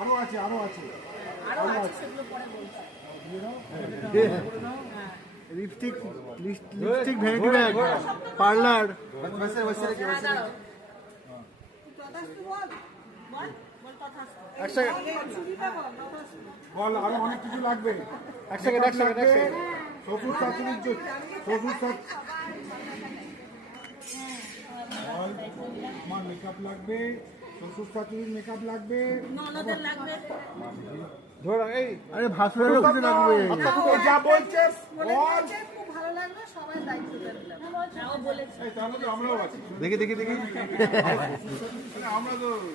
আরো আছে lipstick vanity bag parlour বল আরো অনেক কিছু লাগবে। এক সেকেন্ড শ্বশুর শাশুড়ির আমার মেকআপ লাগবে, শ্বশুর শাশুড়ির মেকআপ লাগবে, ধরো এই আরে ভাসুরেরও কিছু লাগবে যা বলছে খুব ভালো লাগলো, সবাই দায়িত্ব দিলাম। আমরাও আছি। দেখি আমরা তো